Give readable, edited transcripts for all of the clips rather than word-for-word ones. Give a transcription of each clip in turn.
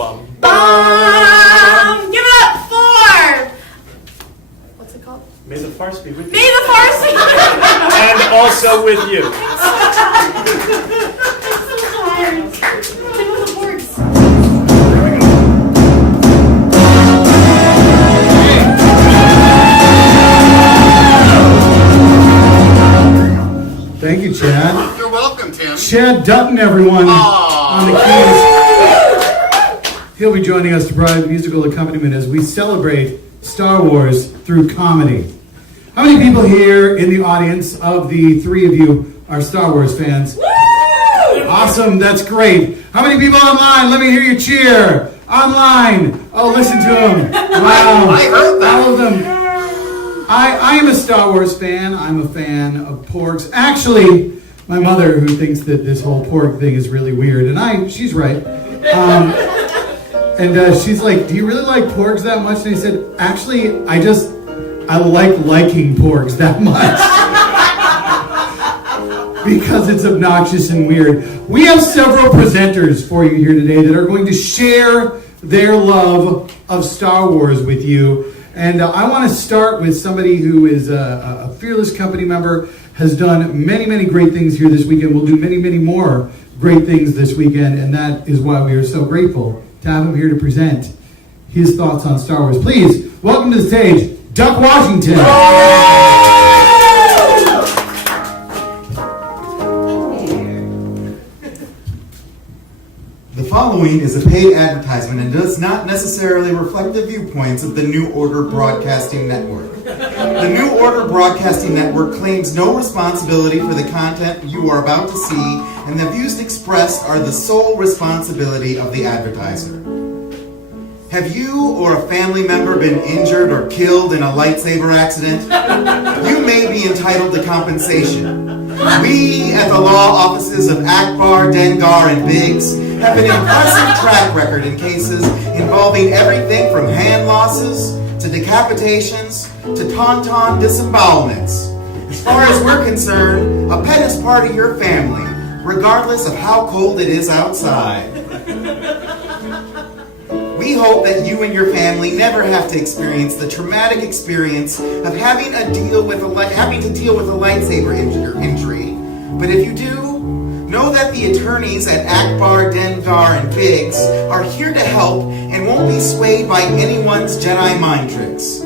Bum. Bum! Give it up for... What's it called? May the farce be with you. May the farce be with you! And also with you. Thank you, Chad. You're welcome, Tim. Chad Dutton, everyone, on the keys. He'll be joining us to provide musical accompaniment as we celebrate Star Wars through comedy. How many people here in the audience of the three of you are Star Wars fans? Woo! Awesome, that's great. How many people online? Let me hear you cheer. Online. Oh, listen to them. Wow. I heard that. All of them. I am a Star Wars fan. I'm a fan of porgs. Actually, my mother, who thinks that this whole porg thing is really weird, and she's right. She's like, "Do you really like porgs that much?" And I said, "Actually, I like liking porgs that much." Because it's obnoxious and weird. We have several presenters for you here today that are going to share their love of Star Wars with you. And I want to start with somebody who is a fearless company member, has done many, many great things here this weekend. We'll do many, many more great things this weekend, and that is why we are so grateful to have him here to present his thoughts on Star Wars. Please, welcome to the stage, Duck Washington. The following is a paid advertisement and does not necessarily reflect the viewpoints of the New Order Broadcasting Network. The New Order Broadcasting Network claims no responsibility for the content you are about to see, and the views expressed are the sole responsibility of the advertiser. Have you or a family member been injured or killed in a lightsaber accident? You may be entitled to compensation. We at the law offices of Akbar, Dengar, and Biggs have an impressive track record in cases involving everything from hand losses to decapitations to tauntaun disembowelments. As far as we're concerned, a pet is part of your family, regardless of how cold it is outside. We hope that you and your family never have to experience the traumatic experience of having to deal with a lightsaber injury. But if you do, know that the attorneys at Akbar, Dengar, and Biggs are here to help and won't be swayed by anyone's Jedi mind tricks.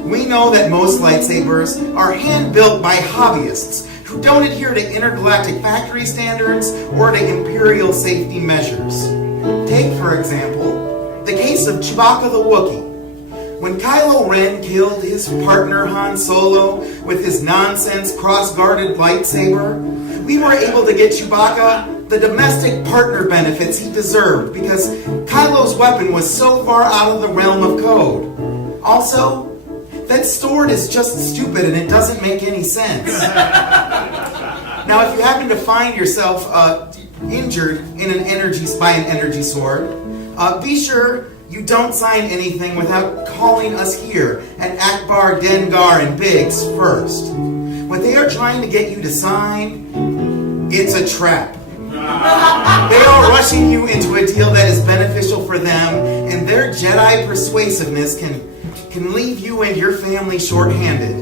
We know that most lightsabers are hand-built by hobbyists who don't adhere to intergalactic factory standards or to imperial safety measures. Take, for example, the case of Chewbacca the Wookiee. When Kylo Ren killed his partner Han Solo with his nonsense cross-guarded lightsaber, we were able to get Chewbacca the domestic partner benefits he deserved because Kylo's weapon was so far out of the realm of code. Also, that sword is just stupid and it doesn't make any sense. Now, if you happen to find yourself injured by an energy sword, be sure you don't sign anything without calling us here at Akbar, Dengar, and Biggs first. What they are trying to get you to sign, it's a trap. They are rushing you into a deal that is beneficial for them, and their Jedi persuasiveness can leave you and your family short-handed.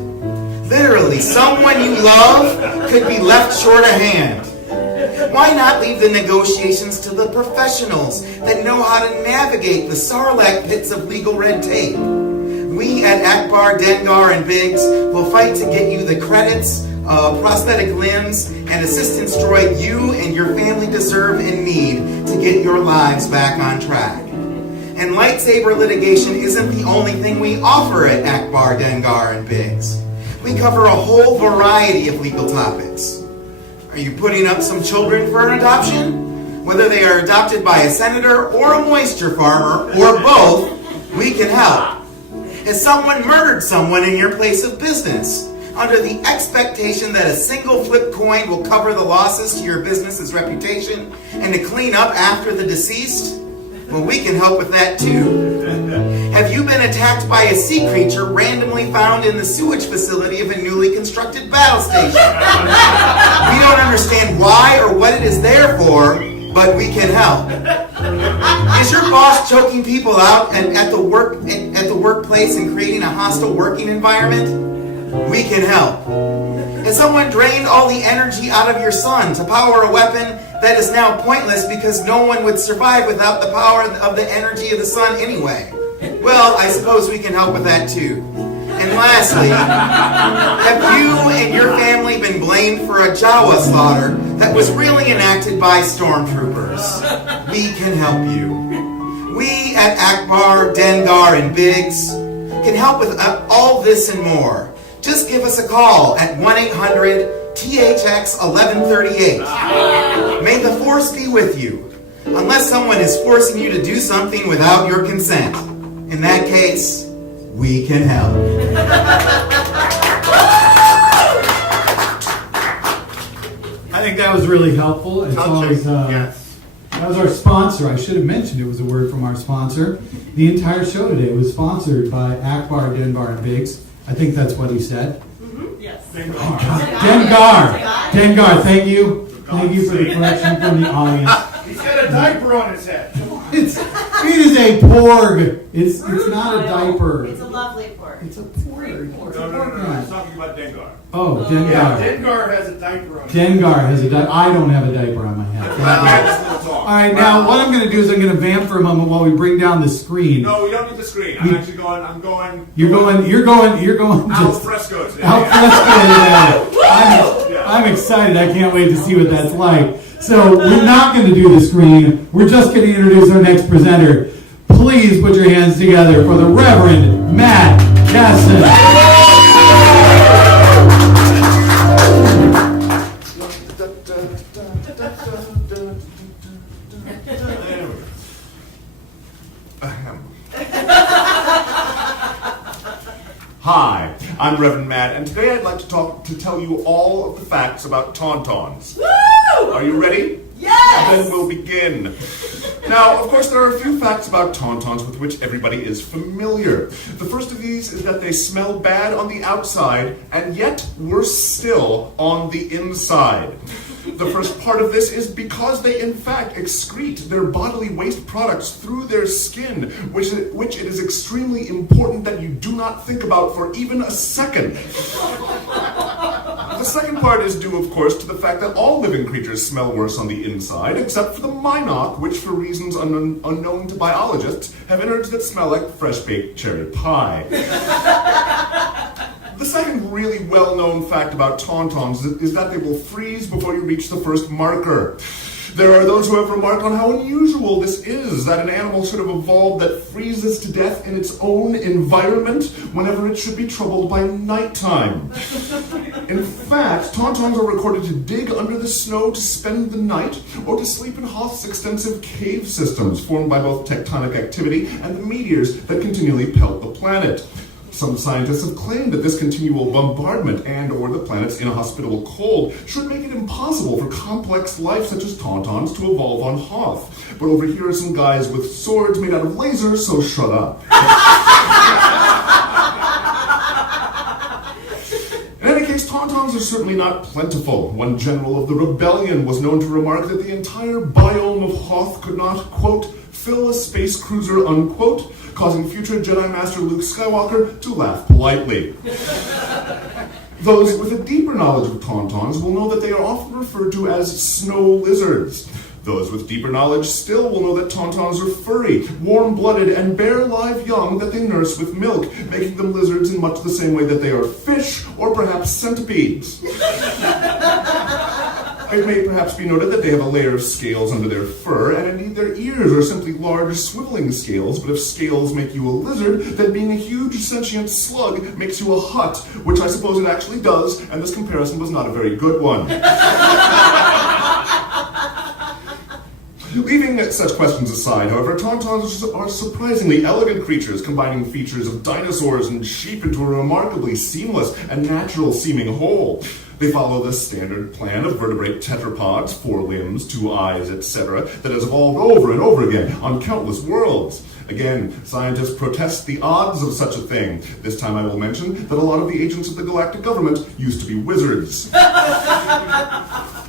Literally, someone you love could be left short of hand. Why not leave the negotiations to the professionals that know how to navigate the sarlacc pits of legal red tape? We at Akbar, Dengar, and Biggs will fight to get you the credits, prosthetic limbs, and assistance droid you and your family deserve and need to get your lives back on track. And lightsaber litigation isn't the only thing we offer at Akbar, Dengar, and Biggs. We cover a whole variety of legal topics. Are you putting up some children for an adoption? Whether they are adopted by a senator or a moisture farmer, or both, we can help. Has someone murdered someone in your place of business under the expectation that a single flip coin will cover the losses to your business's reputation and to clean up after the deceased? Well, we can help with that too. Have you been attacked by a sea creature randomly found in the sewage facility of a newly constructed battle station? We don't understand why or what it is there for, but we can help. Is your boss choking people out at the workplace and creating a hostile working environment? We can help. Has someone drained all the energy out of your son to power a weapon that is now pointless because no one would survive without the power of the energy of the sun anyway? Well, I suppose we can help with that too. And lastly, have you and your family been blamed for a Jawa slaughter that was really enacted by stormtroopers? We can help you. We at Akbar, Dengar, and Biggs can help with all this and more. Just give us a call at 1-800-THX-1138. May the Force be with you, unless someone is forcing you to do something without your consent. In that case, we can help. I think that was really helpful. It's always, Yes. that was our sponsor. I should have mentioned it was a word from our sponsor. The entire show today was sponsored by Akbar, Dengar, and Biggs. I think that's what he said. Yes. Dengar, thank you. Thank you for the correction from the audience. He's got a diaper on his head. It is a porg. It's not a diaper. It's a lovely pork. It's a porg. It's a porg. He's talking about Dengar. Oh, Yeah, Dengar. Dengar has a diaper on his Dengar has a diaper. I don't have a diaper on my head. All right, now what I'm going to do is I'm going to vamp for a moment while we bring down the screen. No, we don't need the screen. I'm actually going. You're going. Al Just fresco today. al fresco today. I'm excited. I can't wait to see what that's like. So we're not going to do the screen. We're just going to introduce our next presenter. Please put your hands together for the Reverend Matt Casson. Hi, I'm Reverend Matt, and today I'd like to tell you all of the facts about tauntauns. Woo! Are you ready? Yes! Then we'll begin. Now, of course, there are a few facts about tauntauns with which everybody is familiar. The first of these is that they smell bad on the outside, and yet worse still on the inside. The first part of this is because they in fact excrete their bodily waste products through their skin, which it is extremely important that you do not think about for even a second. The second part is due, of course, to the fact that all living creatures smell worse on the inside, except for the Minoc, which for reasons unknown to biologists have innards that smell like fresh-baked cherry pie. The second really well-known fact about tauntauns is that they will freeze before you reach the first marker. There are those who have remarked on how unusual this is, that an animal should have evolved that freezes to death in its own environment whenever it should be troubled by nighttime. In fact, tauntauns are recorded to dig under the snow to spend the night or to sleep in Hoth's extensive cave systems formed by both tectonic activity and the meteors that continually pelt the planet. Some scientists have claimed that this continual bombardment and or the planet's inhospitable cold should make it impossible for complex life such as tauntauns to evolve on Hoth. But over here are some guys with swords made out of lasers, so shut up. In any case, tauntauns are certainly not plentiful. One general of the rebellion was known to remark that the entire biome of Hoth could not, quote, fill a space cruiser, unquote, causing future Jedi Master Luke Skywalker to laugh politely. Those with a deeper knowledge of tauntauns will know that they are often referred to as snow lizards. Those with deeper knowledge still will know that tauntauns are furry, warm-blooded, and bear live young that they nurse with milk, making them lizards in much the same way that they are fish or perhaps centipedes. It may perhaps be noted that they have a layer of scales under their fur, and indeed their ears are simply large, swiveling scales, but if scales make you a lizard, then being a huge sentient slug makes you a hut, which I suppose it actually does, and this comparison was not a very good one. Leaving such questions aside, however, tauntauns are surprisingly elegant creatures, combining features of dinosaurs and sheep into a remarkably seamless and natural-seeming whole. They follow the standard plan of vertebrate tetrapods, 4 limbs, 2 eyes, etc., that has evolved over and over again on countless worlds. Again, scientists protest the odds of such a thing. This time I will mention that a lot of the agents of the galactic government used to be wizards.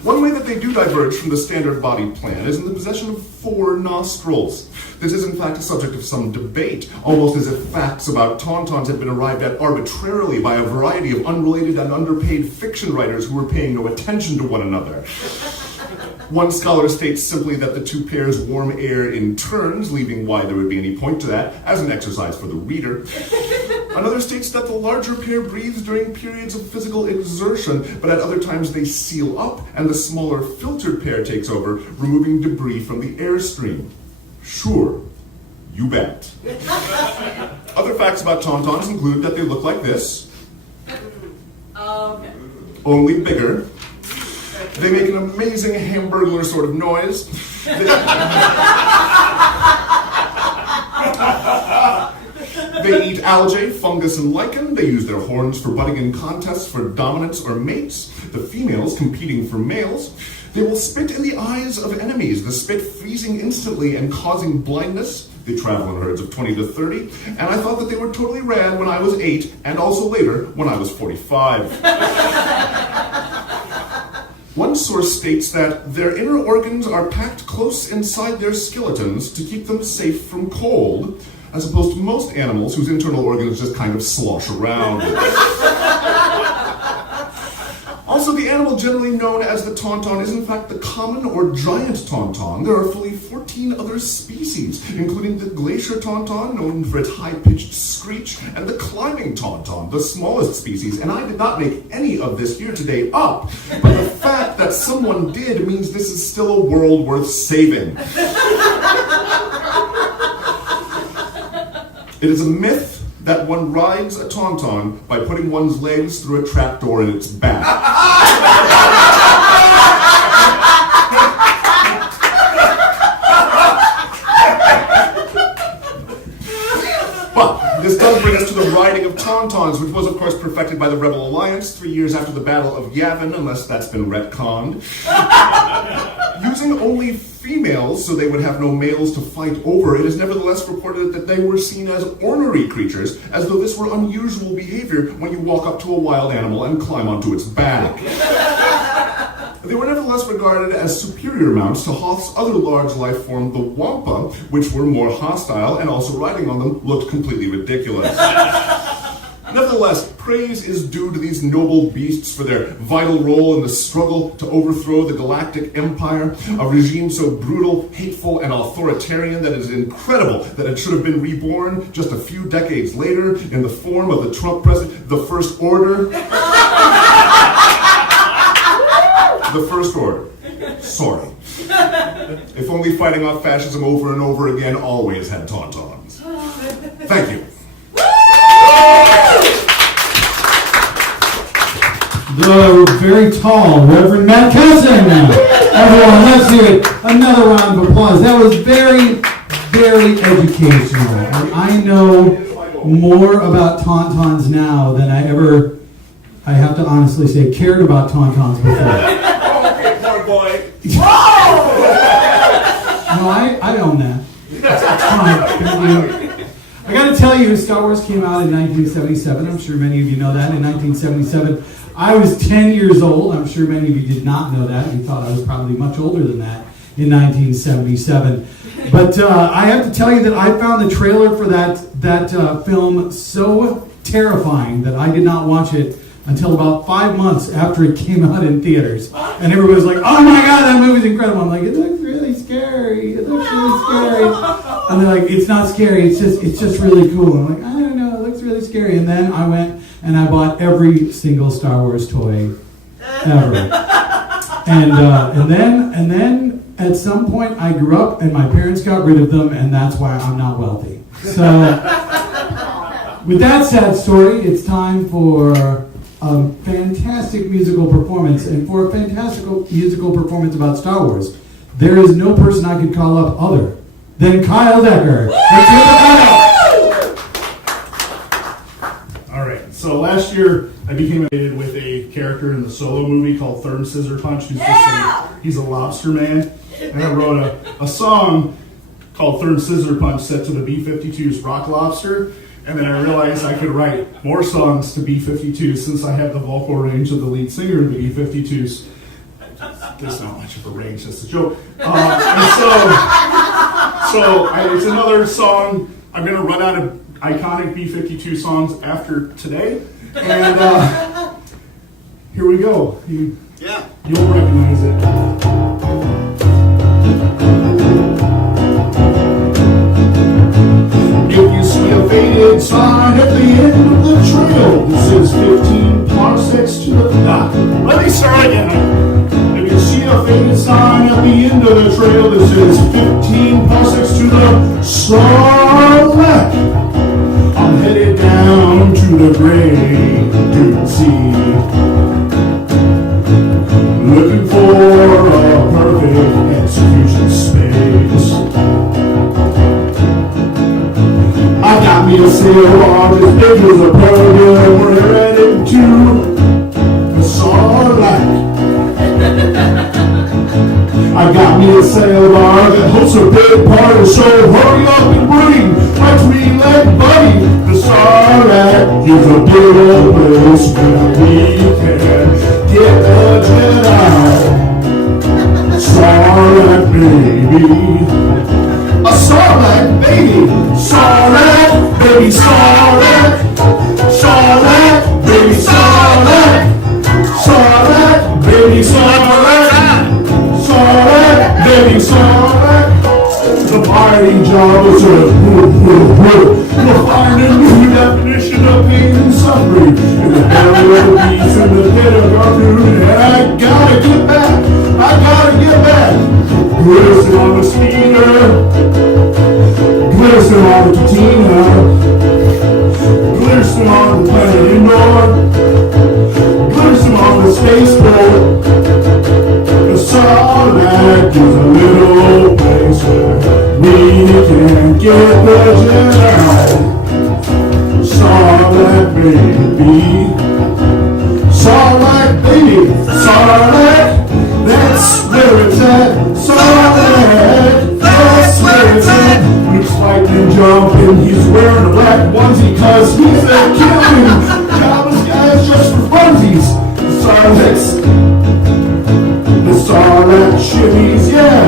One way that they do diverge from the standard body plan is in the possession of 4 nostrils. This is in fact a subject of some debate, almost as if facts about tauntauns had been arrived at arbitrarily by a variety of unrelated and underpaid fiction writers who were paying no attention to one another. One scholar states simply that the 2 pairs warm air in turns, leaving why there would be any point to that, as an exercise for the reader. Another states that the larger pair breathes during periods of physical exertion, but at other times they seal up, and the smaller filtered pair takes over, removing debris from the airstream. Sure, you bet. Other facts about tauntauns include that they look like this, Okay. only bigger. They make an amazing hamburglar sort of noise. They eat algae, fungus, and lichen. They use their horns for butting in contests for dominance or mates, the females competing for males. They will spit in the eyes of enemies, the spit freezing instantly and causing blindness. They travel in herds of 20 to 30, and I thought that they were totally rad when I was 8, and also later when I was 45. One source states that their inner organs are packed close inside their skeletons to keep them safe from cold, as opposed to most animals whose internal organs just kind of slosh around. Also, the animal generally known as the tauntaun is in fact the common or giant tauntaun. There are fully 14 other species, including the glacier tauntaun, known for its high-pitched screech, and the climbing tauntaun, the smallest species. And I did not make any of this here today up, but the fact that someone did means this is still a world worth saving. It is a myth that one rides a tauntaun by putting one's legs through a trapdoor in its back. But this does bring us to the riding of tauntauns, which was of course perfected by the Rebel Alliance 3 years after the Battle of Yavin, unless that's been retconned. Using only females so they would have no males to fight over, it is nevertheless reported that they were seen as ornery creatures, as though this were unusual behavior when you walk up to a wild animal and climb onto its back. They were nevertheless regarded as superior mounts to Hoth's other large life form, the wampa, which were more hostile, and also riding on them looked completely ridiculous. Nevertheless, praise is due to these noble beasts for their vital role in the struggle to overthrow the Galactic Empire, a regime so brutal, hateful, and authoritarian that it is incredible that it should have been reborn just a few decades later in the form of the Trump president, the First Order. The First Order. Sorry. If only fighting off fascism over and over again always had tauntauns. Thank you. The very tall Reverend Matt Cousin. Everyone, let's hear it. Another round of applause. That was very, very educational. And I know more about tauntauns now than I have to honestly say, cared about tauntauns before. Poor boy. No, I own that. I got to tell you, Star Wars came out in 1977. I'm sure many of you know that. In 1977, I was 10 years old. I'm sure many of you did not know that. You thought I was probably much older than that in 1977. But I have to tell you that I found the trailer for that film so terrifying that I did not watch it until about 5 months after it came out in theaters. And everybody was like, oh my God, that movie's incredible. I'm like, it looks really scary. It looks really scary. And they're like, it's not scary. It's just really cool. I'm like, I don't know. It looks really scary. And then I went and I bought every single Star Wars toy ever. And then at some point I grew up and my parents got rid of them, and that's why I'm not wealthy. So with that sad story, it's time for a fantastic musical performance. And for a fantastic musical performance about Star Wars, there is no person I could call up other than Kyle Decker. Let's hear Kyle. All right, so last year I became affiliated with a character in the Solo movie called Third Scissor Punch. He's a lobster man. And I wrote a song called Third Scissor Punch set to the B-52's Rock Lobster. And then I realized I could write more songs to B-52s since I have the vocal range of the lead singer of the B-52s. there's not much of a range, that's a joke. It's another song. I'm going to run out of iconic B-52 songs after today. And here we go. You'll recognize it. If you see a faded sign at the end of the trail that says 15 parsecs to the let me start again. If you see a faded sign at the end of the trail that says 15 parsecs to the Sarlacc, I'm headed down to the Great Dune Sea, looking for a perfect execution space. I got me a sail barge as big as a pearl, and we're headed to the Sarlacc. I got me a sail barge that hosts a big party, so hurry up and bring my three-leg buddy. The Sarlacc is a big old place where we can get the Jedi. Sarlacc, baby. A Sarlacc, baby. Sarlacc, baby, Sarlacc. Sarlacc, baby, Sarlacc. Sarlacc, baby, Sarlacc. Sarlacc, baby, Sarlacc. The party job is a you'll find a new definition of pain and suffering in the belly of the beast and the pit of Garfield. And I gotta get back. Glisten on the speeder, glisten on the patina, glisten on the planet indoor, glisten on the spaceport. The Sarlacc is a little place where we can get the Jedi. Sarlacc, baby. Sarlacc, baby. Sarlacc, that's where it's at. Sarlacc, that's where it's at. Luke's lightning jumping, he's wearing a black onesie cause he's a killing. Jabba's guys just for funsies. The Sarlacc shimmies, yeah.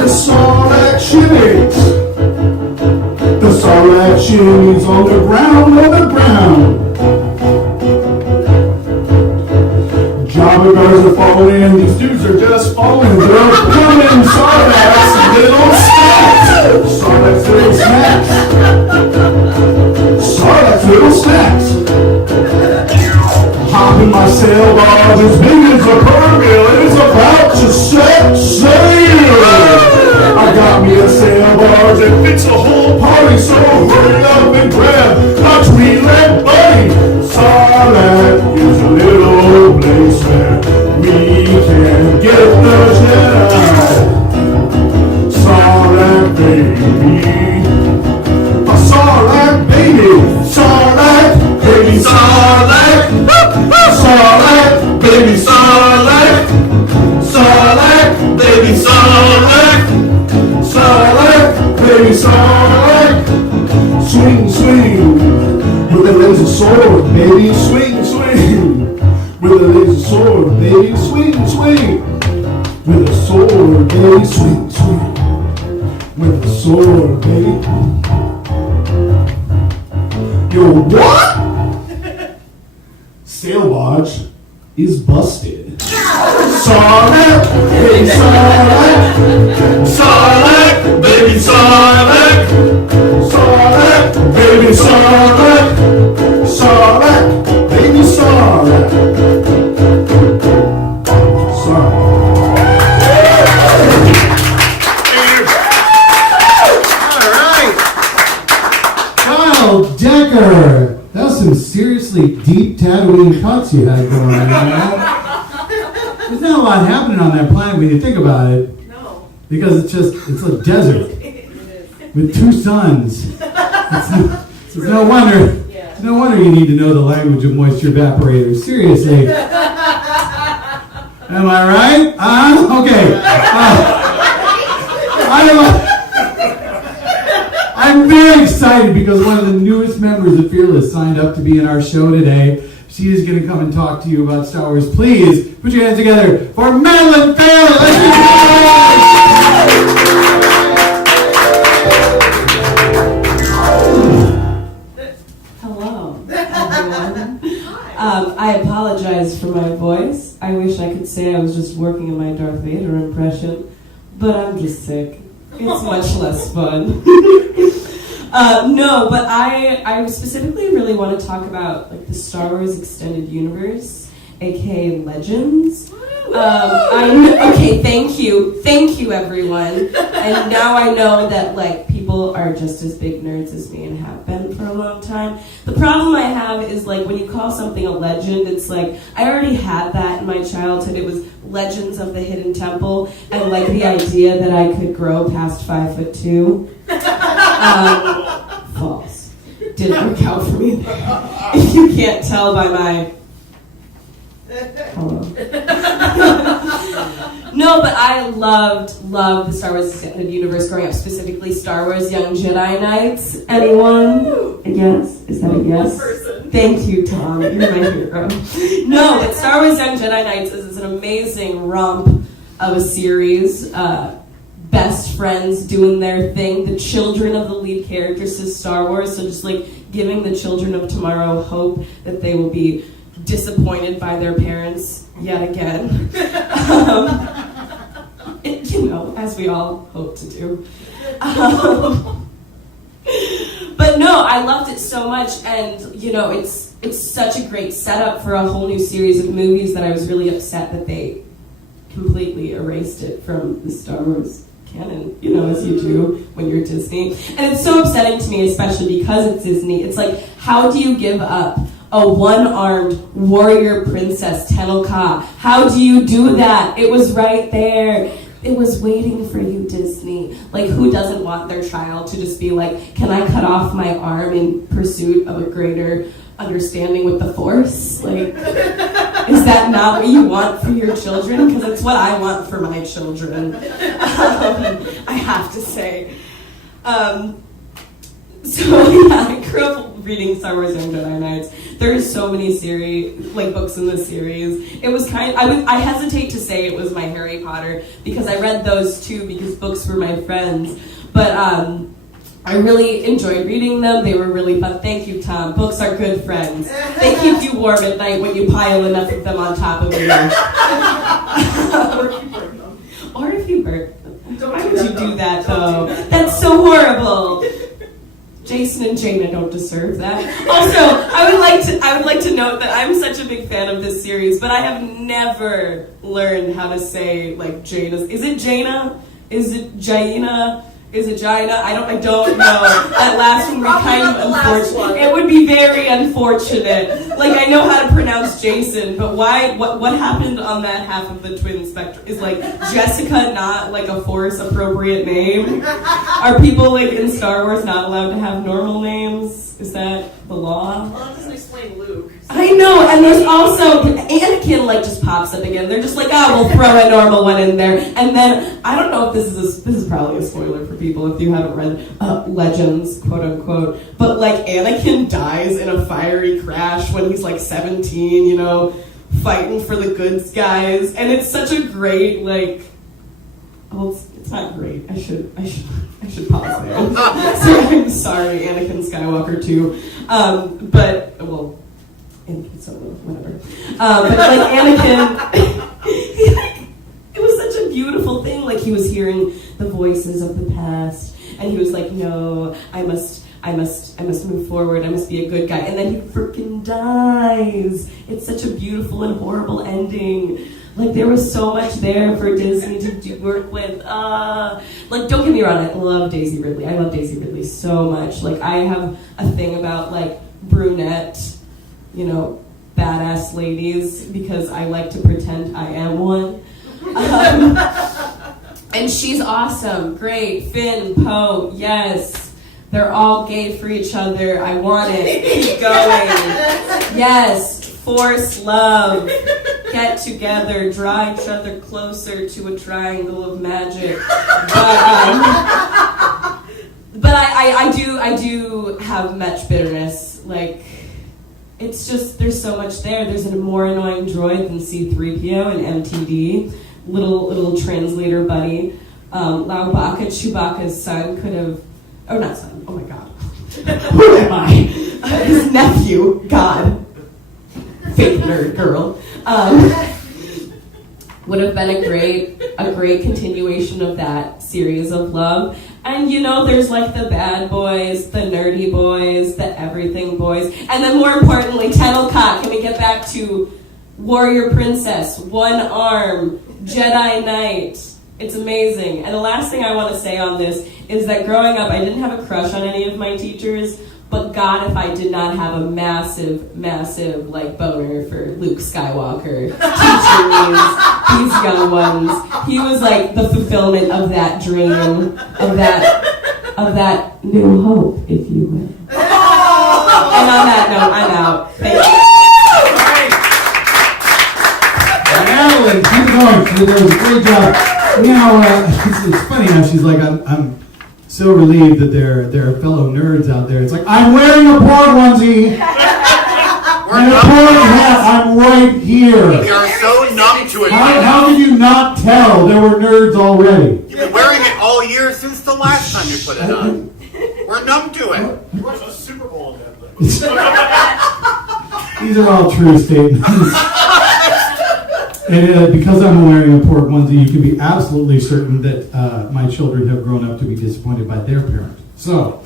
The Sarlacc shimmies. The Sarlacc shimmies on the ground. Jabba guards are falling in, these dudes are just falling. They're pulling Sarlacc's little snacks. Sarlacc's little snacks. Sarlacc's little snacks. Hop in my sail barge as big as a permill, it is about to set sail. I got me a sail barge that fits the whole party, so hurry up and grab my three-leg buddy. Sarlacc is a little place where we can get the Jedi. Sarlacc, baby. A Sarlacc, baby. Sarlacc, baby, Sarlacc. Sarlacc, baby, Sarlacc. Sarlacc, baby, Sarlacc. Sarlacc, baby, Sarlacc. Swing, swing, with a laser sword, baby. Swing, swing, with a laser sword, baby. Swing, swing, with a sword, baby. Swing, swing, with a sword, baby. Yo, what? Sail barge is busted. Sarlacc, baby, Sarlacc. Sarlacc, baby, Sarlacc. Sarlacc, baby, Sarlacc. Sarlacc, baby, Sarlacc. Kyle Decker. That was some seriously deep Tatooine cuts you had going on. There's not a lot happening on that planet when you think about it. No. Because it's a desert with two suns. It's no wonder. It's no wonder you need to know the language of moisture evaporators. Seriously. Am I right? Okay. I'm very excited because one of the newest members of Fearless signed up to be in our show today. She is going to come and talk to you about Star Wars. Please put your hands together for Madeline Fairley. Let's Hello, everyone. I apologize for my voice. I wish I could say I was just working on my Darth Vader impression, but I'm just sick. It's much less fun. No, but I specifically really want to talk about like the Star Wars extended universe, aka Legends. Okay, thank you, everyone. And now I know that like people are just as big nerds as me and have been for a long time. The problem I have is like when you call something a legend, it's like I already had that in my childhood. It was Legends of the Hidden Temple, and like the idea that I could grow past 5'2". False. Didn't work out for me. If you can't tell by my hello. No, but I loved the Star Wars Extended Universe growing up, specifically Star Wars Young Jedi Knights. Anyone? Yes? Is that a yes? Thank you, Tom. You're my hero. No, but Star Wars Young Jedi Knights is an amazing romp of a series. Best friends doing their thing. The children of the lead characters is Star Wars, so just like giving the children of tomorrow hope that they will be disappointed by their parents yet again. As we all hope to do. But no, I loved it so much, and it's such a great setup for a whole new series of movies that I was really upset that they completely erased it from the Star Wars canon, as you do when you're Disney. And it's so upsetting to me, especially because it's Disney. It's like, how do you give up a one-armed warrior princess, Tenel Ka? How do you do that? It was right there. It was waiting for you, Disney. Like, who doesn't want their child to just be like, can I cut off my arm in pursuit of a greater understanding with the Force? Like, is that not what you want for your children? Because it's what I want for my children. I have to say. I grew up reading Star Wars Young Jedi Knights. There's so many books in this series. It was I hesitate to say it was my Harry Potter because I read those too because books were my friends. But I really enjoyed reading them. They were really fun. Thank you, Tom. Books are good friends. They keep you warm at night when you pile enough of them on top of you. Or if you burn them. Why would you do that, though? That's so horrible. Jason and Jaina don't deserve that. Also, I would like to note that I'm such a big fan of this series, but I have never learned how to say like Jaina's. Is it Jaina? Is it Jaina? Is it Jaina? I don't know. That last one would be kind of unfortunate. It would be very unfortunate. Like, I know how to pronounce Jason, but why? What happened on that half of the twin spectrum? Is like Jessica not like a Force appropriate name? Are people like in Star Wars not allowed to have normal names? Is that the law? Well, that doesn't explain Luke. I know, and there's also Anakin like just pops up again. They're just like, we'll throw a normal one in there, and then I don't know if this is probably a spoiler for people if you haven't read Legends, quote unquote. But like Anakin dies in a fiery crash when he's like 17, fighting for the good guys, and it's such a great like. Well, it's not great. I should pause there. I'm sorry, Anakin Skywalker too. Anakin Solo, whatever. But like Anakin, it was such a beautiful thing. Like he was hearing the voices of the past, and he was like, "No, I must move forward. I must be a good guy." And then he freaking dies. It's such a beautiful and horrible ending. Like, there was so much there for Disney to work with. Don't get me wrong, I love Daisy Ridley. I love Daisy Ridley so much. Like, I have a thing about, like, brunette, badass ladies because I like to pretend I am one. And she's awesome. Great. Finn, Poe, yes. They're all gay for each other. I want it. Keep going. Yes. Force love. Get together. Draw each other closer to a triangle of magic. But I do have much bitterness. Like, it's just, there's so much there. There's a more annoying droid than C-3PO and MTD. Little translator buddy. Laubaka, Chewbacca's son, could have... Oh, not son. Oh, my God. Who am I? His nephew. God. Fake nerd girl. Would have been a great continuation of that series of love. And there's like the bad boys, the nerdy boys, the everything boys, and then more importantly, Tettlecott. Can we get back to warrior princess, one arm, Jedi Knight? It's amazing. And the last thing I want to say on this is that growing up, I didn't have a crush on any of my teachers. But God, if I did not have a massive, massive, boner for Luke Skywalker teaching these young ones. He was like the fulfillment of that dream, of that new hope, if you will. And on that note, I'm out. Thank Alan, keep going. She does a great job. It's funny how she's like, I'm so relieved that there are fellow nerds out there. It's like, I'm wearing a porn onesie and a porn hat. I'm right here. We are so numb to it. How did you not tell there were nerds already? You've been wearing it all year since the last time you put it on. We're numb to it. You watched the Super Bowl again. These are all true statements. And because I'm wearing a pork onesie, you can be absolutely certain that my children have grown up to be disappointed by their parent. So,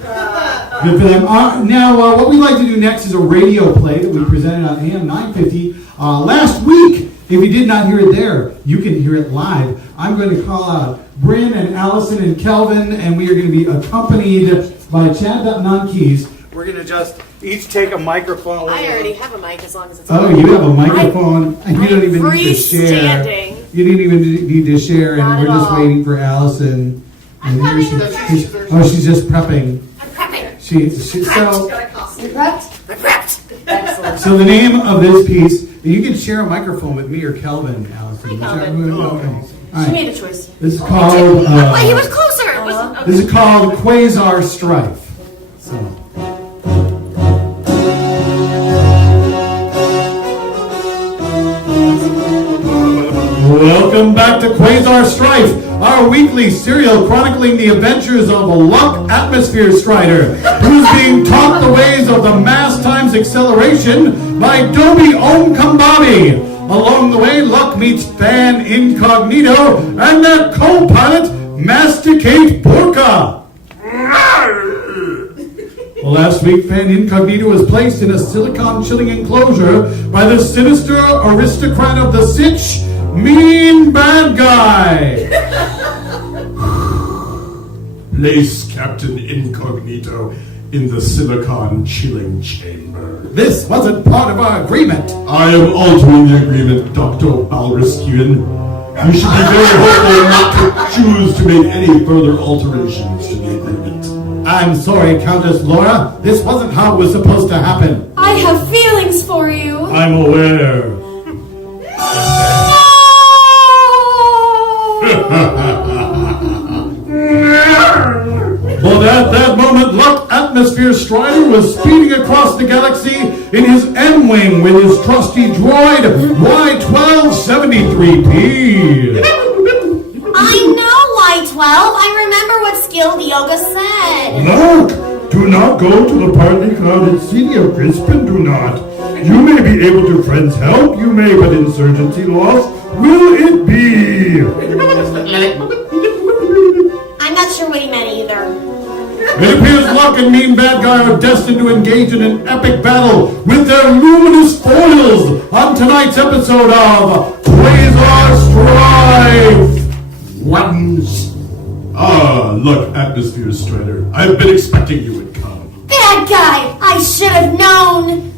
good for them. Now, what we'd like to do next is a radio play that we presented on AM 950 last week. If you did not hear it there, you can hear it live. I'm going to call out Bryn and Allison and Kelvin, and we are going to be accompanied by Chad Dutton on keys. We're going to just each take a microphone. I already have a mic as long as it's Oh, you have a microphone, and you don't even need to share. freestanding. You didn't even need to share, and Not we're at just all. waiting for Allison. And I'm here she's just prepping. I'm prepping. So You prepped? I'm prepped. Excellent. So the name of this piece, and you can share a microphone with me or Kelvin, Allison. Hi, Kelvin. Whichever one. Okay. All She right. made a choice. This is called. Wait, he was closer. This is called Quasar Strife. So. Welcome back to Quasar Strife, our weekly serial chronicling the adventures of a Luck Atmosphere Strider, who's being taught the ways of the mass times acceleration by Dobie Om Kambabi. Along the way, Luck meets Fan Incognito and their co-pilot, Masticate Borka. Last week, Fan Incognito was placed in a silicon chilling enclosure by the sinister aristocrat of the Sitch, Mean Bad Guy. Place Captain Incognito in the silicon chilling chamber. This wasn't part of our agreement. I am altering the agreement, Dr. Balriskian. You should be very hopeful not to choose to make any further alterations to the agreement. I'm sorry, Countess Laura. This wasn't how it was supposed to happen. I have feelings for you. I'm aware. But at that moment, Luck Atmosphere Strider was speeding across the galaxy in his M-Wing with his trusty droid Y1273P. I know Y12. I remember what Skilled Yoga said. Luck, do not go to the partly crowded city of Crispin, do not. You may be able to friends help, you may, but insurgency lost will it be? I'm not sure what he meant either. It appears Luck and Mean Bad Guy are destined to engage in an epic battle with their luminous foils on tonight's episode of Quasar Strife. Ones. Look, Atmosphere Strider. I've been expecting you would come. Bad guy! I should have known!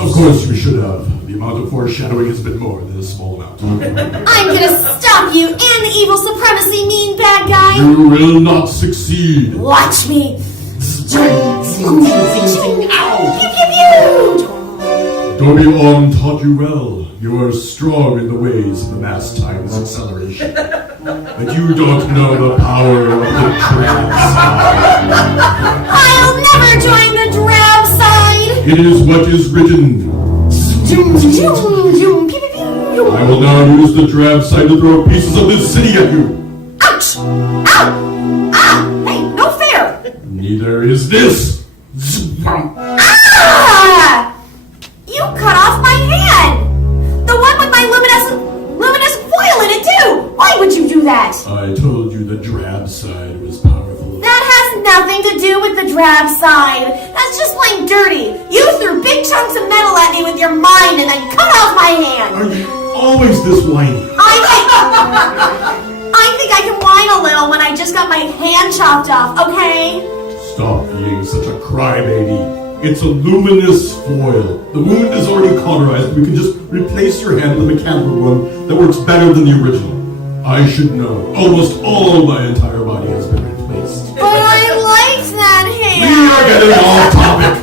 Of course you should have. The amount of foreshadowing has been more than a small amount. I'm gonna stop you and the evil supremacy, Mean Bad Guy! You will not succeed. Watch me! Dobie Om taught you well. You are strong in the ways of the mass times acceleration. But you don't know the power of the drab side. I'll never join the drab side! It is what is written. I will now use the drab side to throw pieces of this city at you. Ouch! Ow! Ah! Hey, no fair! Neither is this. Ah! You cut off my hand! The one with my luminous foil in it too! Why would you do that? I told you the drab side was powerful. That has nothing to do with the drab side. That's just plain dirty. You threw big chunks of metal at me with your mind and then cut off my hand. Are you always this whiny? I think I can whine a little when I just got my hand chopped off, okay? Stop being such a crybaby. It's a luminous foil. The wound is already cauterized. We can just replace your hand with a mechanical one that works better than the original. I should know. Almost all my entire body has been replaced. But I liked that We are getting off topic.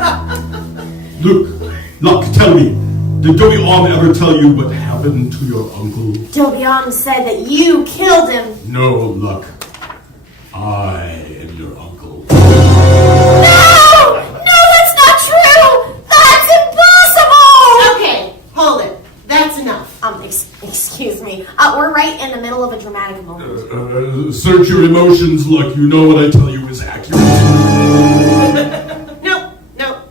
Luke, tell me, did Dobby Om ever tell you what happened to your uncle? Dobby Om said that you killed him. No, Luck. I am your uncle. No! No, that's not true! That's impossible! Okay, hold it. That's enough. Excuse me. We're right in the middle of a dramatic moment. Search your emotions, Luck. You know what I tell you is accurate. No,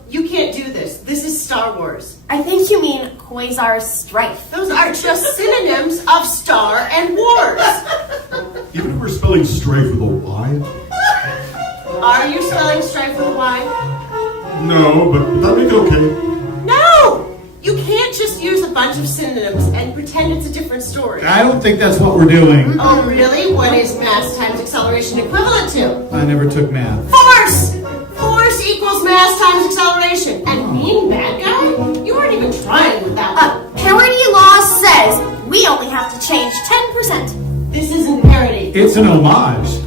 you can't do this. This is Star Wars. I think you mean Quasar Strife. Those are just synonyms of Star and Wars. Even if we're spelling strife with a Y? Are you spelling strife with a Y? No, but that'd make it okay. No! You can't just use a bunch of synonyms and pretend it's a different story. I don't think that's what we're doing. Oh, really? What is mass times acceleration equivalent to? I never took math. Force! Force equals mass times acceleration. And mean bad guy? You weren't even trying with that one. Parity law says we only have to change 10%. This isn't parody. It's an homage.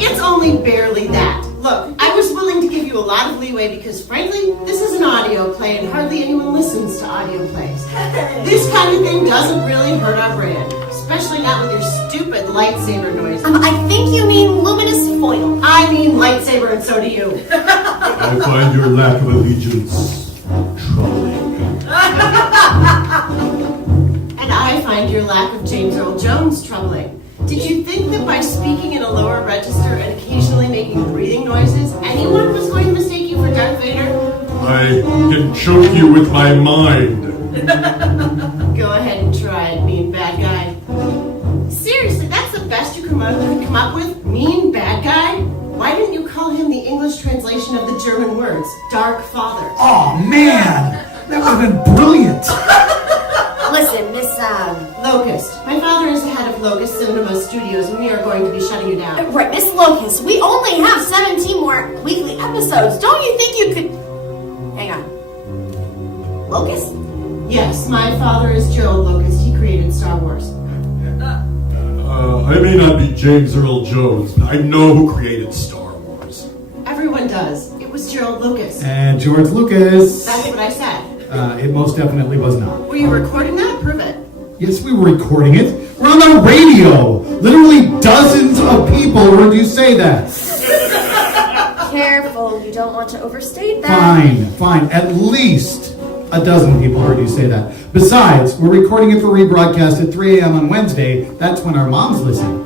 It's only barely that. Look, I was willing to give you a lot of leeway because, frankly, this is an audio play and hardly anyone listens to audio plays. This kind of thing doesn't really hurt our brand, especially not with your stupid lightsaber noises. I think you mean luminous foil. I mean lightsaber, and so do you. I find your lack of allegiance troubling. And I find your lack of James Earl Jones troubling. Did you think that by speaking in a lower register and occasionally making breathing noises, anyone was going to mistake you for Darth Vader? I can choke you with my mind. Go ahead and try it, mean bad guy. Seriously, that's the best you could come up with? Mean bad guy? Why didn't you call him the English translation of the German words, Dark Father? Oh, man! That would have been brilliant! Listen, Miss, Locust. My father is the head of Locust Cinema Studios, and we are going to be shutting you down. Right, Miss Locust, we only have 17 more weekly episodes. Don't you think you could... Hang on. Locust? Yes, my father is Gerald Locust. He created Star Wars. I may not be James Earl Jones, but I know who created Star Wars. Everyone does. It was Gerald Lucas. And George Lucas. That's what I said. It most definitely was not. Were you recording that? Prove it. Yes, we were recording it. We're on the radio. Literally dozens of people heard you say that. Careful, you don't want to overstate that. Fine. At least a dozen people heard you say that. Besides, we're recording it for rebroadcast at 3 a.m. on Wednesday. That's when our moms listen.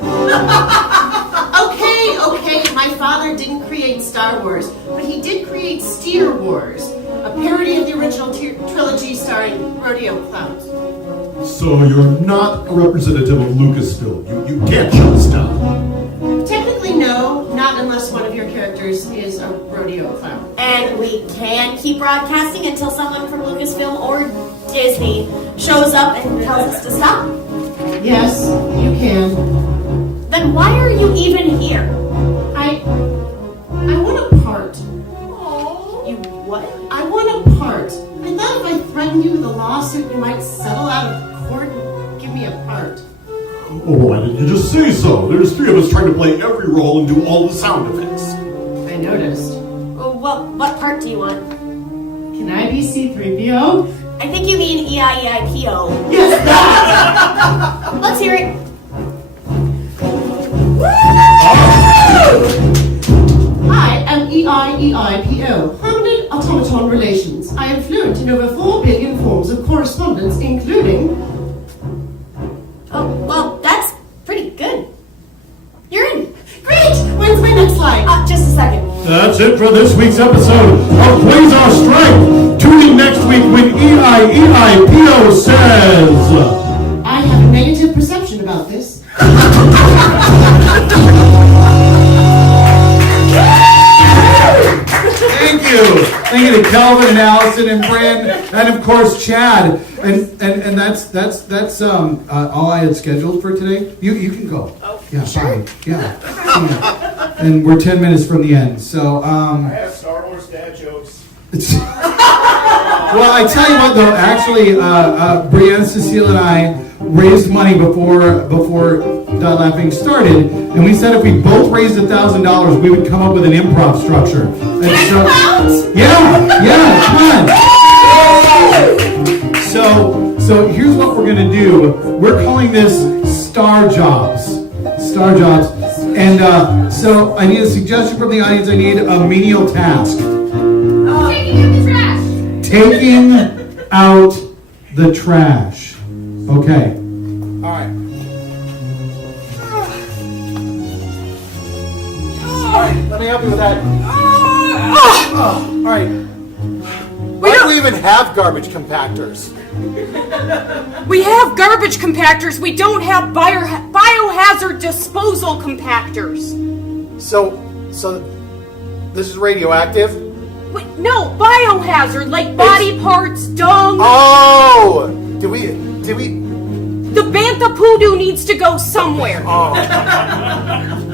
Okay. My father didn't create Star Wars, but he did create Steer Wars, a parody of the original trilogy starring rodeo clowns. So you're not a representative of Lucasfilm. You can't shut us down. Technically, no, not unless one of your characters is a rodeo clown. And we can keep broadcasting until someone from Lucasfilm or Disney shows up and tells us to stop. Yes, you can. Then why are you even here? I want a part. You what? I want a part. I thought if I threatened you with a lawsuit, you might settle out of court and give me a part. Oh, why didn't you just say so? There's 3 of us trying to play every role and do all the sound effects. I noticed. Well, what part do you want? Can I be C-3PO? I think you mean E-I-E-I-P-O. Yes, that! Let's hear it. I am E-I-E-I-P-O, Hominid automaton relations. I am fluent in over 4 billion forms of correspondence, including... Oh, well, that's pretty good. You're in. Great! When's my next line? Just a second. That's it for this week's episode of Quasar Strike. Tune in next week when EIEIPO says... I have a negative perception about this. Thank you. Thank you to Kelvin and Allison and Bryn and of course Chad. And that's all I had scheduled for today. You can go. Oh, yeah, sure. fine. Yeah. Yeah. And we're 10 minutes from the end. So I have Star Wars dad jokes. Well, I tell you what though, actually Brianna, Cecile and I raised money before Dot Laughing started, and we said if we both raised $1,000, we would come up with an improv structure. And so, yeah, come on. So here's what we're gonna do. We're calling this Star Jobs. Star Jobs. And so I need a suggestion from the audience. I need a menial task. Taking out the trash. Okay. All right. All right. Let me help you with that. All right. Why do we even have garbage compactors? We have garbage compactors. We don't have biohazard disposal compactdo So this is radioactive? Wait, no, biohazard, like body parts, dung. Oh! Did we? The Bantha Poodoo needs to go somewhere. Oh.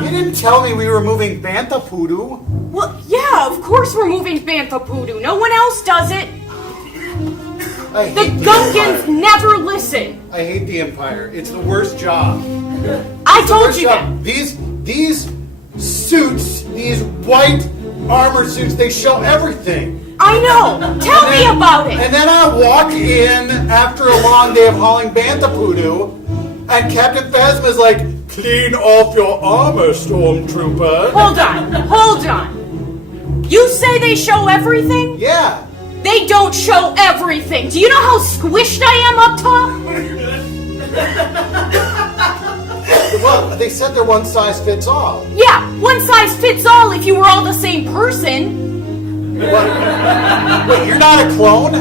You didn't tell me we were moving Bantha Poodoo. Well, yeah, of course we're moving Bantha Poodoo. No one else does it. The Gunkins never listen. I hate the Empire. It's the worst job. I told you that. These suits, these white armor suits, they show everything. I know. Tell me about it. And then I walk in after a long day of hauling Bantha Poodoo, and Captain Phasma's like, "Clean off your armor, Stormtrooper." Hold on. You say they show everything? Yeah. They don't show everything. Do you know how squished I am up top? Well, they said they're one size fits all. Yeah, one size fits all if you were all the same person. Wait, you're not a clone?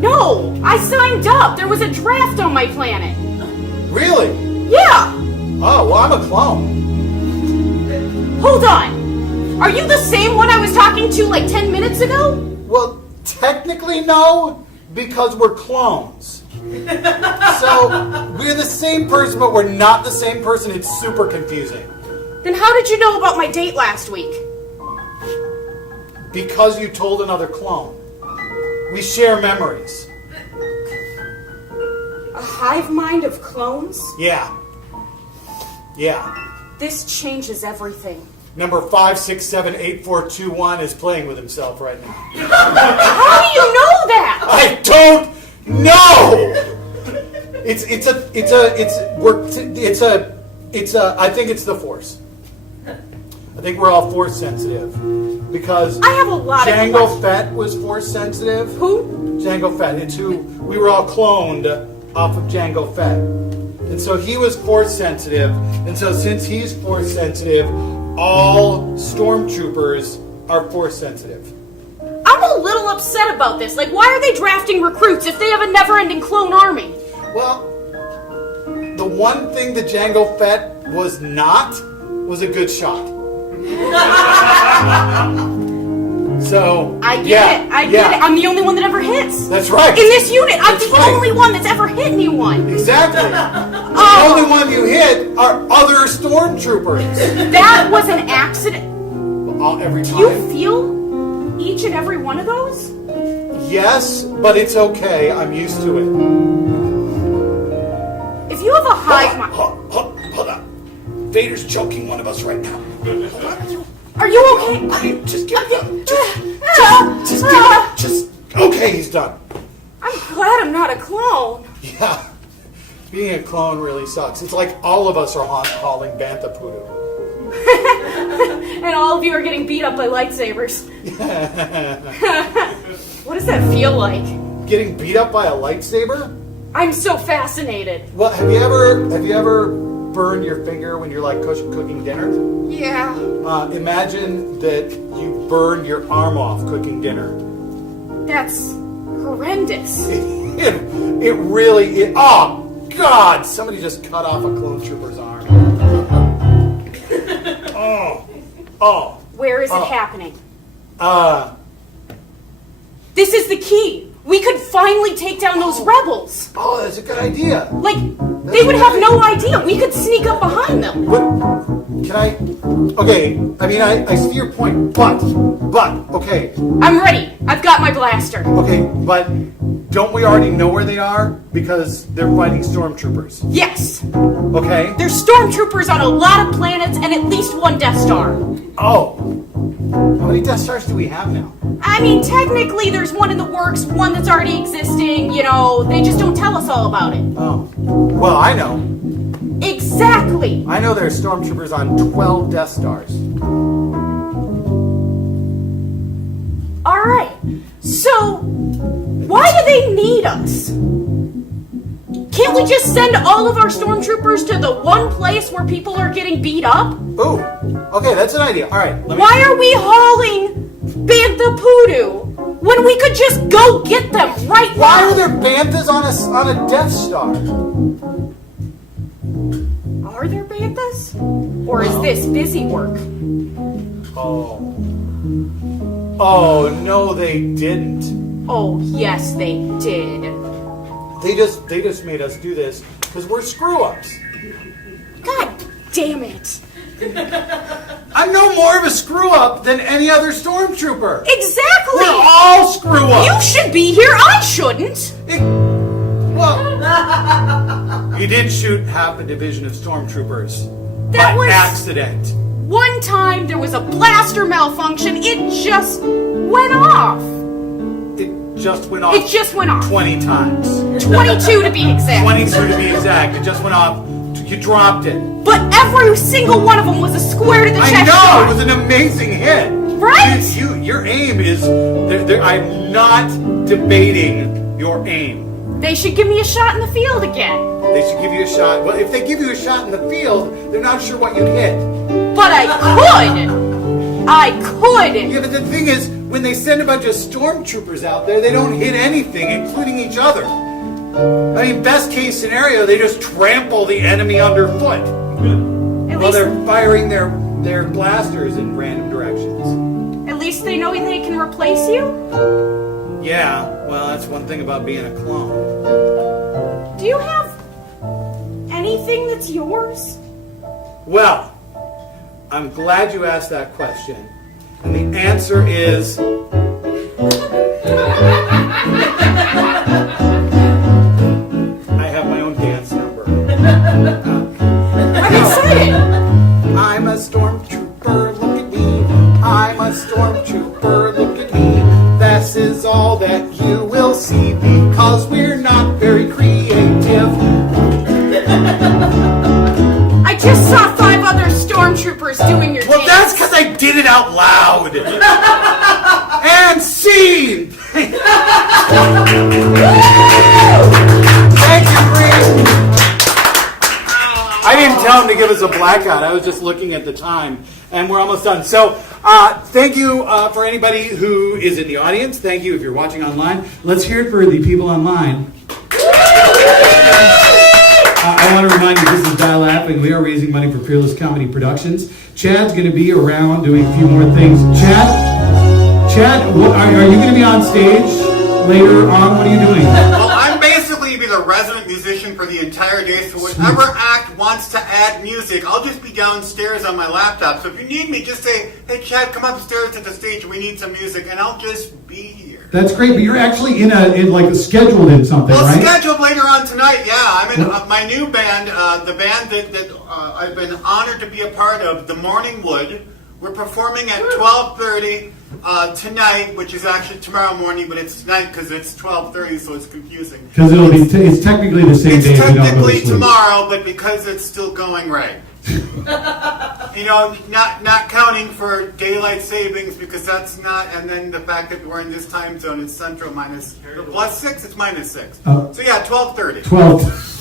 No, I signed up. There was a draft on my planet. Really? Yeah. Oh, well, I'm a clone. Hold on. Are you the same one I was talking to like 10 minutes ago? Well, technically no, because we're clones. So, we're the same person, but we're not the same person. It's super confusing. Then how did you know about my date last week? Because you told another clone. We share memories. A hive mind of clones? Yeah. This changes everything. Number 5678421 is playing with himself right now. How do you know that? I don't know. I think it's the Force. I think we're all Force sensitive because I have a lot of Jango questions. Fett was Force sensitive. Who? Jango Fett. It's who we were all cloned off of Jango Fett, and so he was Force sensitive. And so since he's Force sensitive, all stormtroopers are Force sensitive. I'm a little upset about this. Like, why are they drafting recruits if they have a never-ending clone army? Well, the one thing that Jango Fett was not was a good shot. So I get it. I'm the only one that ever hits. That's right. In this unit, I'm the only one that's ever hit anyone. Exactly. The only one you hit are other stormtroopers. That was an accident. Every time. Do you feel each and every one of those? Yes, but it's okay. I'm used to it. If you have a hive mind... Hold on. Vader's choking one of us right now. Are you okay? Just give it up. Just okay, he's done. I'm glad I'm not a clone. Yeah. Being a clone really sucks. It's like all of us are hauling Bantha Poodoo. and all of you are getting beat up by lightsabers. What does that feel like? Getting beat up by a lightsaber? I'm so fascinated. Well, have you ever burned your finger when you're like cooking dinner? Yeah. Imagine that you burned your arm off cooking dinner. That's horrendous. It really. Oh God! Somebody just cut off a clone trooper's arm. Oh. Where is it happening? This is the key. We could finally take down those rebels. Oh, that's a good idea. Like, they would have no idea. We could sneak up behind them. What? Can I? Okay, I mean, I see your point, but, okay. I'm ready. I've got my blaster. Okay, but don't we already know where they are? Because they're fighting stormtroopers. Yes. Okay. There's stormtroopers on a lot of planets and at least one Death Star. Oh. How many Death Stars do we have now? I mean, technically there's one in the works, one that's already existing. You know, they just don't tell us all about it. Oh. Well, I know. Exactly. I know there's stormtroopers on 12 Death Stars. All right. So, why do they need us? Can't we just send all of our stormtroopers to the one place where people are getting beat up? Ooh. Okay, that's an idea. All right. Why are we hauling Bantha Poodoo when we could just go get them right now? Why are there Banthas on a Death Star? Are there Banthas? Or is this busy work? Oh, no, they didn't. Oh, yes, they did. They just made us do this because we're screw-ups. God damn it. I'm no more of a screw-up than any other stormtrooper. Exactly. We're all screw-ups. You should be here. I shouldn't. You did shoot half a division of stormtroopers That by was accident. One time there was a blaster malfunction. It just went off. It just went off. It just went off. 20 times. 22 to be exact. 22 to be exact. It just went off. You dropped it. But every single one of them was a square to the chest. I know. It was an amazing hit. Right? Your aim is. I'm not debating your aim. They should give me a shot in the field again. They should give you a shot. Well, if they give you a shot in the field, they're not sure what you'd hit. But I could. I could. Yeah, but the thing is, when they send a bunch of stormtroopers out there, they don't hit anything, including each other. I mean, best case scenario, they just trample the enemy underfoot. While they're firing their blasters in random directions. At least they know they can replace you? Yeah, well, that's one thing about being a clone. Do you have anything that's yours? Well, I'm glad you asked that question. And the answer is... I have my own dance number. I'm excited. I'm a stormtrooper, look at me. I'm a stormtrooper, look at me. This is all that you will see because we're not very creative. I just saw 5 other stormtroopers doing your Well, dance. that's because I did it out loud. And scene. Thank you, Green. I didn't tell him to give us a blackout. I was just looking at the time, and we're almost done. So, thank you for anybody who is in the audience. Thank you if you're watching online. Let's hear it for the people online. I want to remind you, this is Dial Laughing. We are raising money for Fearless Comedy Productions. Chad's going to be around doing a few more things. Chad, are you going to be on stage later on? What are you doing? Well, I'm basically be the resident musician for the entire day, so whatever act wants to add music, I'll just be downstairs on my laptop. So if you need me, just say, hey, Chad, come upstairs to the stage. We need some music, and I'll just be here. That's great, but you're actually scheduled in something, Well, right? scheduled later on tonight, yeah. I'm in my new band, the band that I've been honored to be a part of, The Morning Wood. We're performing at 12:30 tonight, which is actually tomorrow morning, but it's tonight because it's 12:30, so it's confusing. Because it's technically the same day. It's technically tomorrow, but because it's still going right. You know, not counting for daylight savings because that's not, and then the fact that we're in this time zone, it's central minus plus 6, it's minus 6. So yeah, 12:30. 12.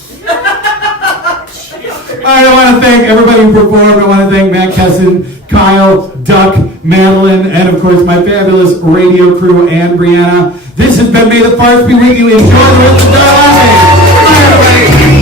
I want to thank everybody who performed. I want to thank Matt Kesson, Kyle, Duck, Madeline, and of course my fabulous radio crew and Brianna. This has been May the Farce be with you. Enjoy the rest of the day. Bye, everybody.